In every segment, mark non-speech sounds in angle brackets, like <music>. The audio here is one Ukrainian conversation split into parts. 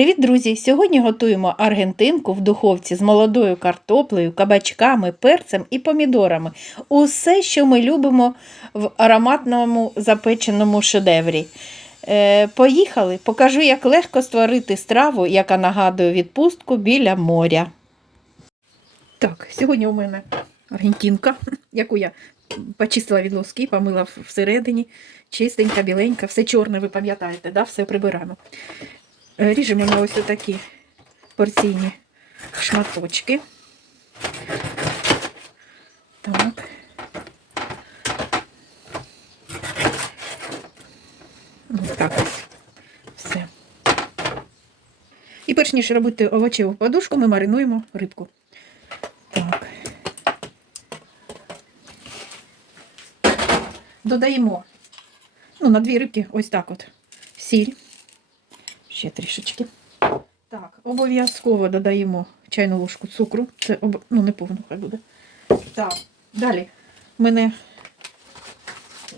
Привіт, друзі! Сьогодні готуємо аргентинку в духовці з молодою картоплею, кабачками, перцем і помідорами. Усе, що ми любимо в ароматному запеченому шедеврі. Е, поїхали, покажу, як легко створити страву, яка нагадує відпустку біля моря. Так, сьогодні у мене аргентинка, <laughs> яку я почистила від лоски, помила всередині, чистенька, біленька, все чорне, ви пам'ятаєте, да? все прибираємо. Е, Ріжемо на ось такі порційні шматочки. Так. Ось так. Все. І перш ніж робити овочеву подушку, ми маринуємо рибку. Так. Додаємо ну, на дві рибки ось так от сіль. Ще трішечки. Так, обов'язково додаємо чайну ложку цукру. Це об... ну, не повну хай буде. Так, далі в мене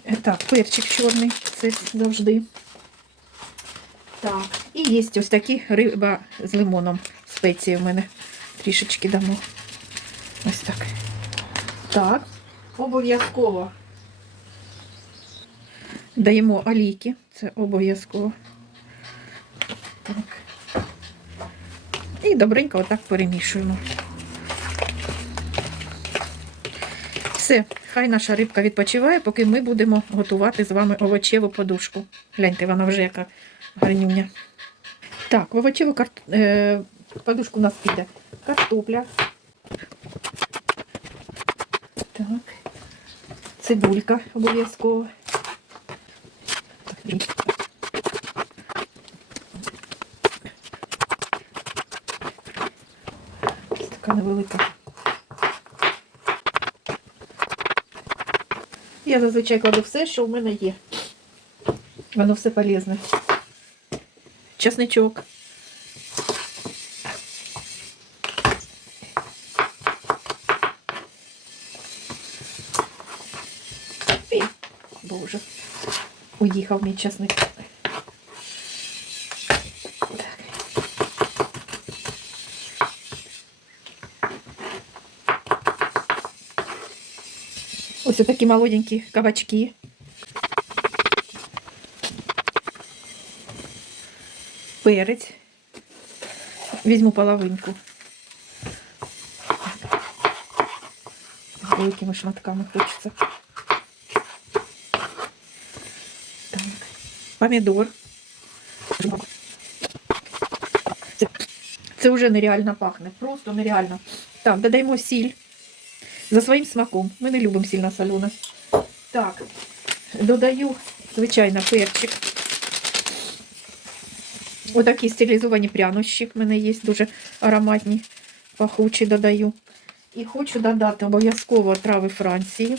е, так, перчик чорний, це завжди. Так, і є ось такі риба з лимоном. Спеції в мене трішечки дамо. Ось так. Так, обов'язково даємо олійки, це обов'язково. Так. І добренько отак перемішуємо. Все, хай наша рибка відпочиває, поки ми будемо готувати з вами овочеву подушку. Гляньте, вона вже яка гарнюня. Так, в овочеву карт... е... подушку у нас піде картопля. Так. Цибулька обов'язково. Так, Ось така невелика. Я зазвичай кладу все, що в мене є. Воно все полезне. Чесничок. І, боже, уїхав мій чесник. Ось такі молоденькі кабачки. Перець. Візьму половинку. З великими шматками хочеться. Так. Помідор. Це, вже нереально пахне. Просто нереально. Так, додаємо сіль. За своїм смаком. Ми не любимо сильно солене. Так, додаю, звичайно, перчик. Отакі стилізовані прянощі в мене є, дуже ароматні, пахучі додаю. І хочу додати обов'язково трави Франції.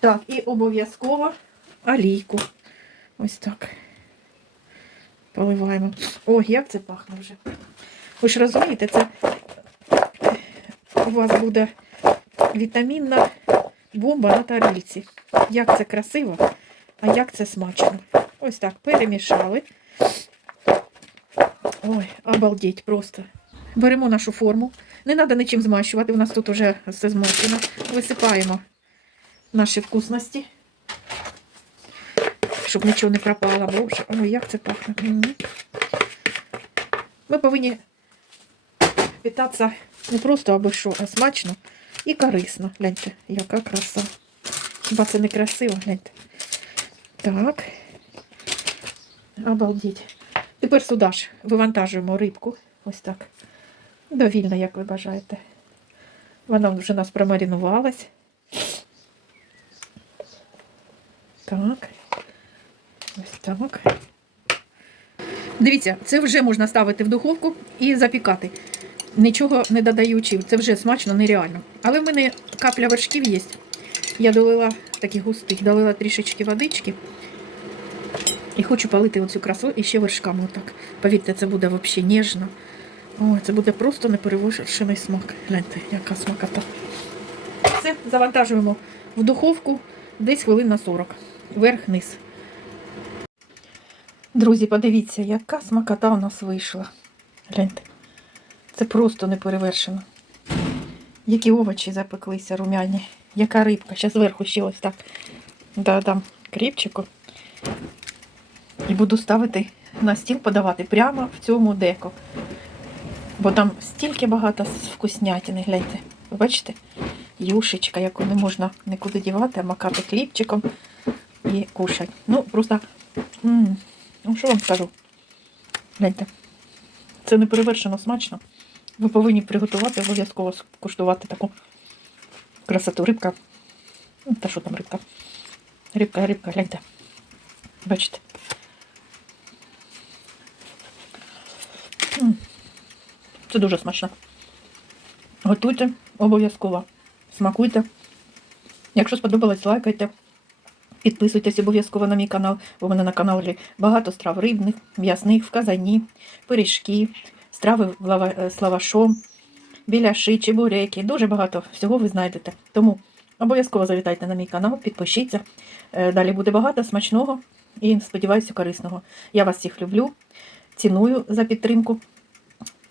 Так, і обов'язково олійку. Ось так. Поливаємо. О, як це пахне вже. Ви ж розумієте, це у вас буде вітамінна бомба на тарілці. Як це красиво, а як це смачно. Ось так перемішали. Ой, обалдеть просто. Беремо нашу форму. Не треба нічим змащувати, у нас тут вже все змочено. Висипаємо наші вкусності, щоб нічого не пропало. Боже, ой, як це пахне. Ми повинні питатися не просто аби що, а смачно і корисно. Гляньте, яка краса. Хіба це не красиво, гляньте. Так. Обалдіть. Тепер сюди ж вивантажуємо рибку. Ось так. Довільно, як ви бажаєте. Вона вже у нас промаринувалась. Так. Ось так. Дивіться, це вже можна ставити в духовку і запікати. Нічого не додаючи, це вже смачно, нереально. Але в мене капля вершків є. Я долила таких густих, долила трішечки водички. І хочу палити оцю красу і ще вершками. Отак. Повірте, це буде взагалі ніжно. Ой, це буде просто неперевершений смак. Гляньте, яка смакота. Все, завантажуємо в духовку десь хвилин на 40. Верх-низ. Друзі, подивіться, яка смакота у нас вийшла. Гляньте. Це просто неперевершено. Які овочі запеклися румяні. Яка рибка. Зараз зверху ще ось так додам кріпчику. І буду ставити на стіл подавати прямо в цьому деко. Бо там стільки багато вкуснятини, гляньте. Ви бачите? Юшечка, яку не можна нікуди дівати, а макати хлібчиком і кушати. Ну, просто, ну що вам скажу? Гляньте. Це не перевершено смачно. Ви повинні приготувати, обов'язково скуштувати таку красоту. Рибка. Та що там рибка? Рибка, рибка, гляньте. Бачите? Це дуже смачно. Готуйте обов'язково. Смакуйте. Якщо сподобалось, лайкайте. Підписуйтесь обов'язково на мій канал. У мене на каналі багато страв рибних, м'ясних, в казані, пиріжки, страви е, з лавашом, біляши, чебуреки. Дуже багато всього ви знайдете. Тому обов'язково завітайте на мій канал, підпишіться. Е, Далі буде багато смачного і, сподіваюся, корисного. Я вас всіх люблю, ціную за підтримку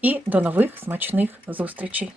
і до нових смачних зустрічей.